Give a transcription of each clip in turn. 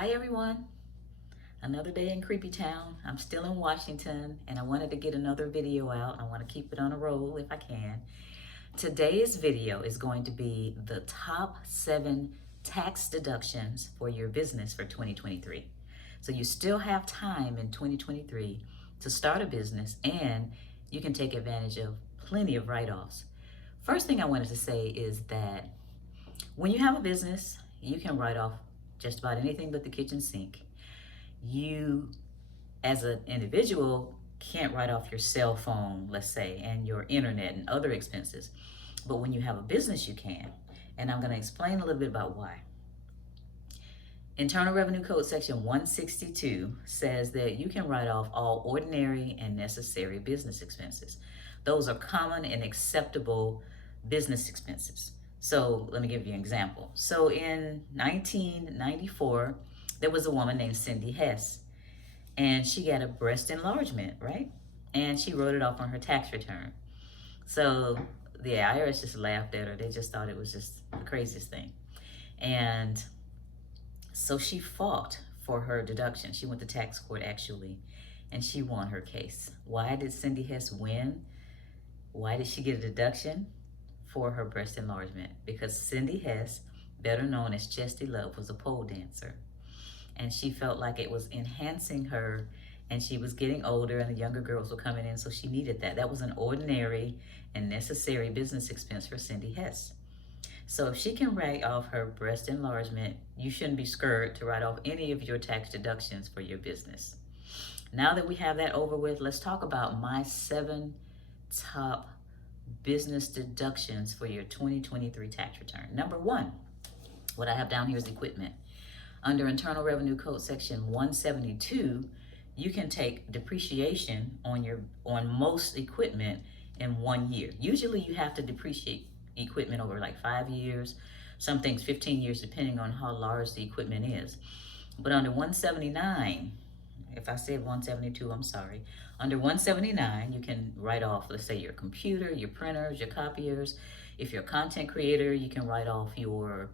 Hi everyone, another day in Creepy Town. I'm still in Washington and I wanted to get another video out. I want to keep it on a roll if I can. Today's video is going to be the top 7 tax deductions for your business for 2023. So you still have time in 2023 to start a business and you can take advantage of plenty of write-offs. First thing I wanted to say is that when you have a business, you can write off just about anything but the kitchen sink. You, as an individual, can't write off your cell phone, let's say, and your internet and other expenses. But when you have a business, you can. And I'm going to explain a little bit about why. Internal Revenue Code Section 162 says that you can write off all ordinary and necessary business expenses. Those are common and acceptable business expenses. So let me give you an example. So in 1994, there was a woman named Cindy Hess, and she got a breast enlargement, right? And she wrote it off on her tax return. So the IRS just laughed at her. They just thought it was just the craziest thing. And so she fought for her deduction. She went to tax court actually, and she won her case. Why did Cindy Hess win? Why did she get a deduction for her breast enlargement? Because Cindy Hess, better known as Chesty Love, was a pole dancer. And she felt like it was enhancing her, and she was getting older and the younger girls were coming in, so she needed that. That was an ordinary and necessary business expense for Cindy Hess. So if she can write off her breast enlargement, you shouldn't be scared to write off any of your tax deductions for your business. Now that we have that over with, let's talk about my 7 top business deductions for your 2023 tax return. Number 1, what I have down here is equipment. Under Internal Revenue Code Section 172, you can take depreciation on most equipment in 1 year. Usually you have to depreciate equipment over like 5 years, some things 15 years, depending on how large the equipment is. But under 179, if I said 172, I'm sorry. Under 179, you can write off, let's say, your computer, your printers, your copiers. If you're a content creator, you can write off your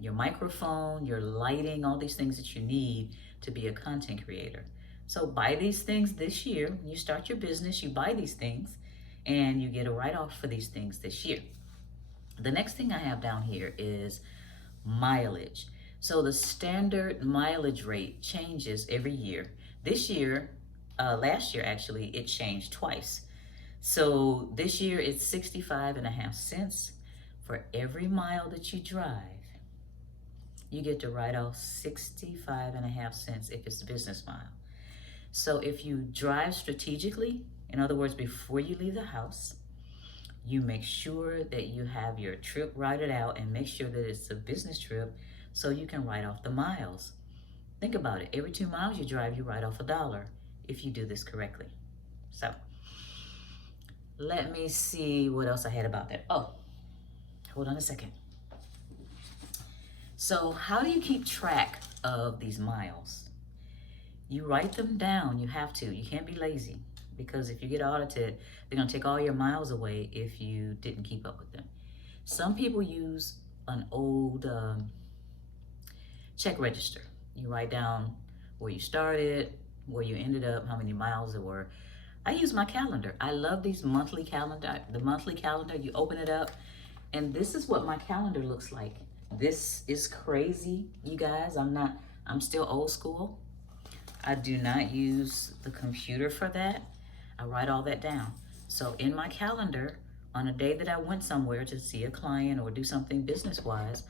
microphone, your lighting, all these things that you need to be a content creator. So buy these things this year. When you start your business, you buy these things and you get a write-off for these things this year. The next thing I have down here is mileage. So the standard mileage rate changes every year. This year, last year actually, it changed twice. So this year it's 65.5 cents for every mile that you drive. You get to write off 65.5 cents if it's a business mile. So if you drive strategically, in other words, before you leave the house, you make sure that you have your trip routed out and make sure that it's a business trip so you can write off the miles. Think about it. Every 2 miles you drive, you write off $1 if you do this correctly. So let me see what else I had about that. Oh, hold on a second. So how do you keep track of these miles? You write them down. You have to. You can't be lazy, because if you get audited, they're going to take all your miles away if you didn't keep up with them. Some people use an old check register. You write down where you started, where you ended up, how many miles there were. I use my calendar. I love these monthly calendar. The monthly calendar, you open it up, and this is what my calendar looks like. This is crazy, you guys. I'm still old school. I do not use the computer for that. I write all that down. So in my calendar, on a day that I went somewhere to see a client or do something business-wise,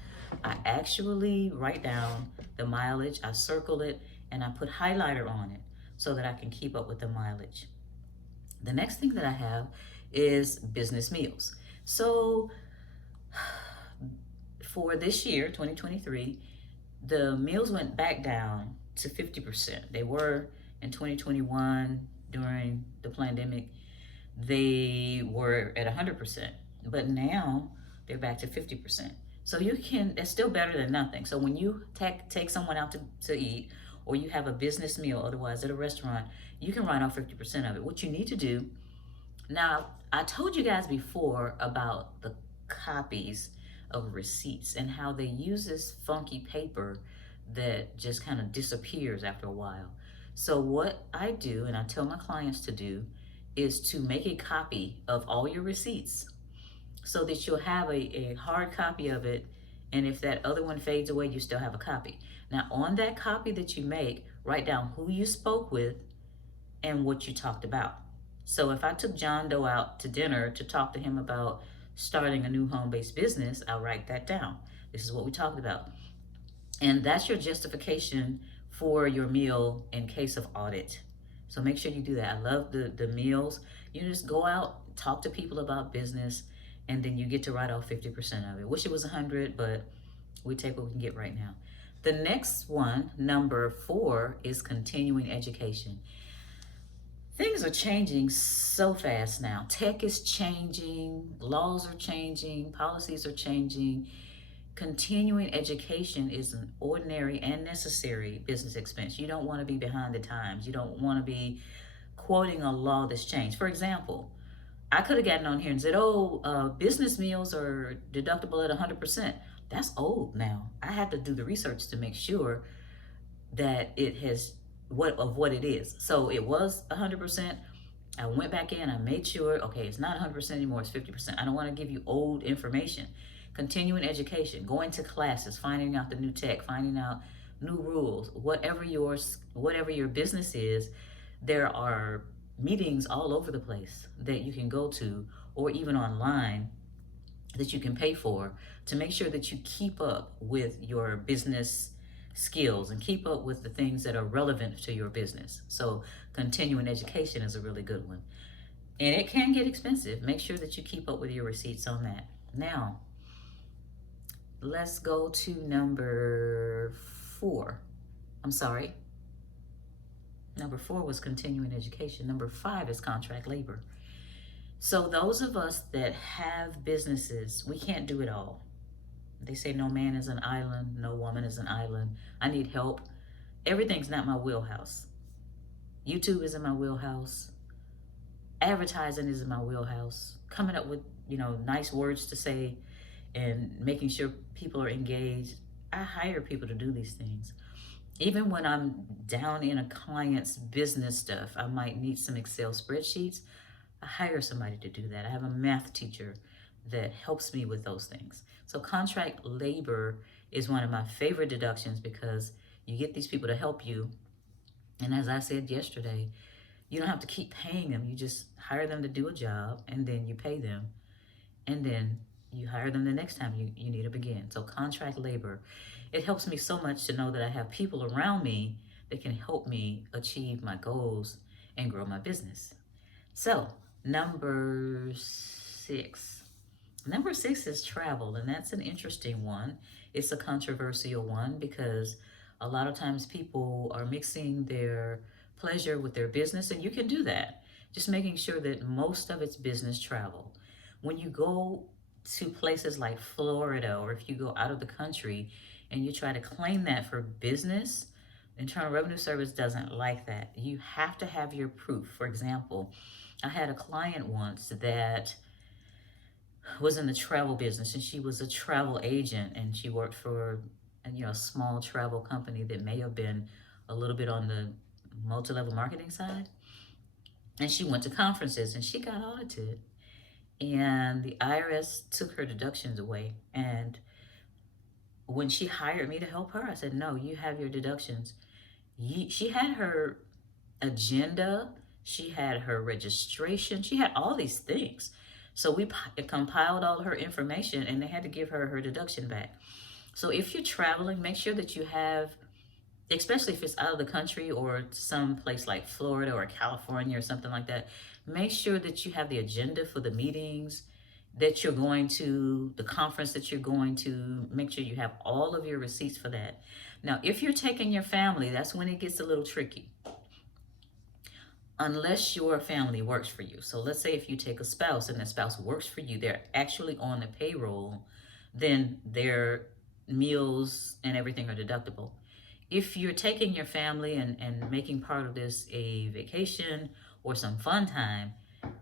I actually write down the mileage, I circle it, and I put highlighter on it so that I can keep up with the mileage. The next thing that I have is business meals. So for this year, 2023, the meals went back down to 50%. They were in 2021 during the pandemic, they were at 100%, but now they're back to 50%. So you can, that's still better than nothing. So when you take someone out to eat, or you have a business meal otherwise at a restaurant, you can write off 50% of it. What you need to do, now I told you guys before about the copies of receipts and how they use this funky paper that just kind of disappears after a while. So, what I do, and I tell my clients to do, is to make a copy of all your receipts so that you'll have a hard copy of it. And if that other one fades away, you still have a copy. Now, on that copy that you make, write down who you spoke with and what you talked about. So if I took John Doe out to dinner to talk to him about starting a new home based business, I'll write that down. This is what we talked about. And that's your justification for your meal in case of audit. So make sure you do that. I love the meals. You just go out, talk to people about business, and then you get to write off 50% of it. Wish it was 100, but we take what we can get right now. The next one, number 4, is continuing education. Things are changing so fast now. Tech is changing, laws are changing, policies are changing. Continuing education is an ordinary and necessary business expense. You don't want to be behind the times. You don't want to be quoting a law that's changed. For example, I could have gotten on here and said, "Oh, business meals are deductible at 100%." That's old now. I had to do the research to make sure that it has what it is. So it was 100%. I went back in, I made sure, okay, it's not 100% anymore, it's 50%. I don't want to give you old information. Continuing education, going to classes, finding out the new tech, finding out new rules, whatever your business is, there are meetings all over the place that you can go to, or even online that you can pay for, to make sure that you keep up with your business skills and keep up with the things that are relevant to your business. So continuing education is a really good one. And it can get expensive. Make sure that you keep up with your receipts on that. Now, let's go to number 4. I'm sorry. Number 4 was continuing education. Number 5 is contract labor. So those of us that have businesses, we can't do it all. They say no man is an island, no woman is an island. I need help. Everything's not my wheelhouse. YouTube is in my wheelhouse. Advertising is in my wheelhouse. Coming up with, nice words to say and making sure people are engaged. I hire people to do these things. Even when I'm down in a client's business stuff, I might need some Excel spreadsheets. I hire somebody to do that. I have a math teacher that helps me with those things. So contract labor is one of my favorite deductions because you get these people to help you. And as I said yesterday, you don't have to keep paying them. You just hire them to do a job, and then you pay them. And then you hire them the next time you need them again. So contract labor, it helps me so much to know that I have people around me that can help me achieve my goals and grow my business. So number 6. Number 6 is travel, and that's an interesting one. It's a controversial one because a lot of times people are mixing their pleasure with their business, and you can do that. Just making sure that most of it's business travel. When you go to places like Florida, or if you go out of the country and you try to claim that for business, the Internal Revenue Service doesn't like that. You have to have your proof. For example, I had a client once that was in the travel business, and she was a travel agent, and she worked for a small travel company that may have been a little bit on the multi-level marketing side. And she went to conferences and she got audited, and the IRS took her deductions away. And when she hired me to help her, I said, no, you have your deductions. She had her agenda, she had her registration, she had all these things. So we compiled all her information, and they had to give her deduction back. So if you're traveling, make sure that you have, especially if it's out of the country or some place like Florida or California or something like that, make sure that you have the agenda for the meetings that you're going to, the conference that you're going to. Make sure you have all of your receipts for that. Now, if you're taking your family, that's when it gets a little tricky. Unless your family works for you. So let's say if you take a spouse and the spouse works for you, they're actually on the payroll, then their meals and everything are deductible. If you're taking your family and making part of this a vacation or some fun time,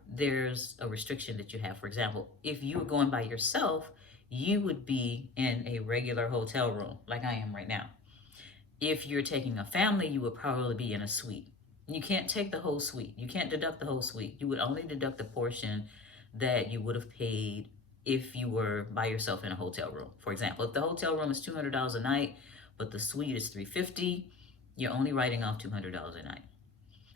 there's a restriction that you have. For example, if you were going by yourself, you would be in a regular hotel room like I am right now. If you're taking a family, you would probably be in a suite. You can't take the whole suite. You can't deduct the whole suite. You would only deduct the portion that you would have paid if you were by yourself in a hotel room. For example, if the hotel room is $200 a night, but the suite is $350, you're only writing off $200 a night.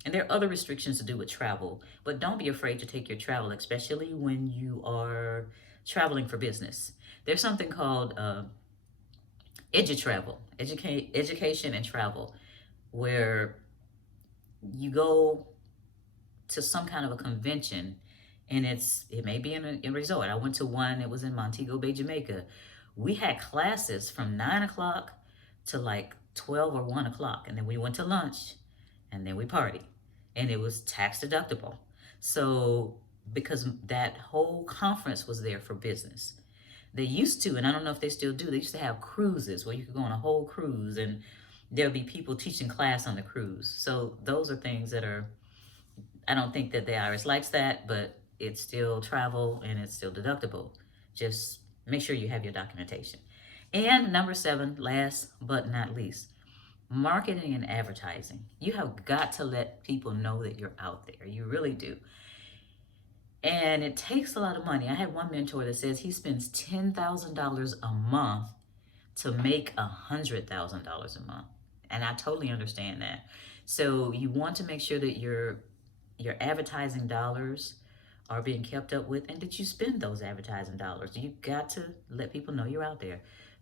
And there are other restrictions to do with travel, but don't be afraid to take your travel, especially when you are traveling for business. There's something called education and travel, where you go to some kind of a convention, and it may be in a resort. I went to one. It was in Montego Bay, Jamaica. We had classes from 9 o'clock to like 12 or 1 o'clock, and then we went to lunch, and then we partied, and it was tax deductible. So because that whole conference was there for business. They used to, and I don't know if they still do, they used to have cruises where you could go on a whole cruise and there'll be people teaching class on the cruise. So those are things that are, I don't think that the IRS likes that, but it's still travel and it's still deductible. Just make sure you have your documentation. And number 7, last but not least, marketing and advertising. You have got to let people know that you're out there. You really do. And it takes a lot of money. I had one mentor that says he spends $10,000 a month to make $100,000 a month. And I totally understand that. So you want to make sure that your advertising dollars are being kept up with and that you spend those advertising dollars. You've got to let people know you're out there.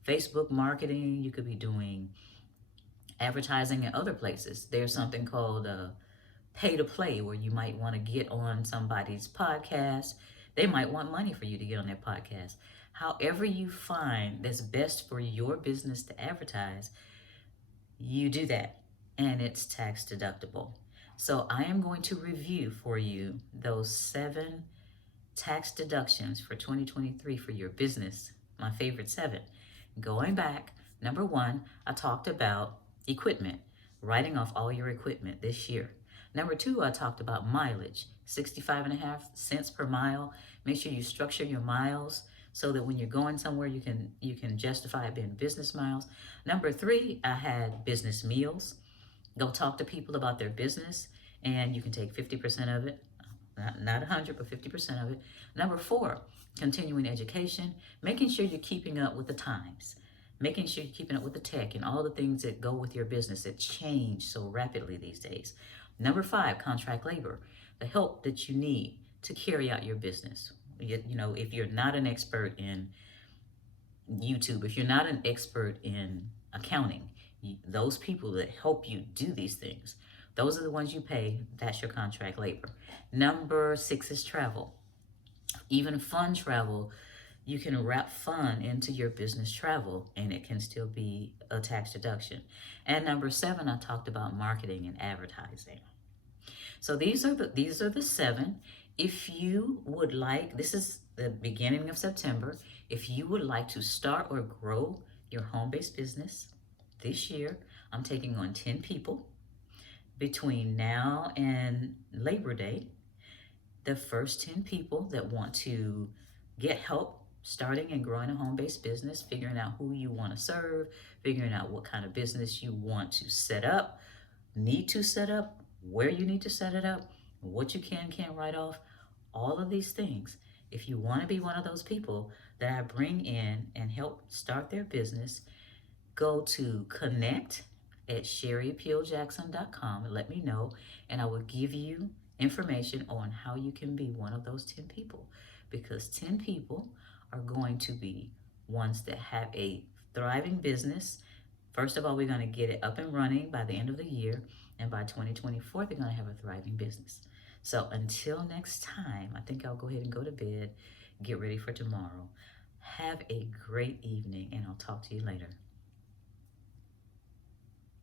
Facebook marketing, you could be doing advertising in other places. There's something called pay to play, where you might want to get on somebody's podcast. They might want money for you to get on their podcast. However you find that's best for your business to advertise, you do that, and it's tax deductible. So I am going to review for you those 7 tax deductions for 2023 for your business, my favorite 7. Going back, number 1, I talked about equipment, writing off all your equipment this year. Number 2, I talked about mileage, 65.5 cents per mile. Make sure you structure your miles so that when you're going somewhere, you can justify it being business miles. Number 3, I had business meals. Go talk to people about their business, and you can take 50% of it, not 100, but 50% of it. Number 4, continuing education, making sure you're keeping up with the times, making sure you're keeping up with the tech and all the things that go with your business that change so rapidly these days. Number 5, contract labor, the help that you need to carry out your business. You know, if you're not an expert in YouTube, if you're not an expert in accounting, those people that help you do these things, those are the ones you pay. That's your contract labor. Number 6 is travel. Even fun travel, you can wrap fun into your business travel and it can still be a tax deduction. And number 7, I talked about marketing and advertising. So these are the 7. If you would like, this is the beginning of September. If you would like to start or grow your home-based business this year, I'm taking on 10 people between now and Labor Day. The first 10 people that want to get help starting and growing a home-based business, figuring out who you want to serve, figuring out what kind of business you want to set up, need to set up, where you need to set it up, what you can't write off, all of these things. If you want to be one of those people that I bring in and help start their business, go to connect@sherryappealjackson.com and let me know, and I will give you information on how you can be one of those 10 people, because 10 people are going to be ones that have a thriving business. First of all, we're going to get it up and running by the end of the year, and by 2024, they're going to have a thriving business. So until next time, I think I'll go ahead and go to bed, get ready for tomorrow. Have a great evening, and I'll talk to you later.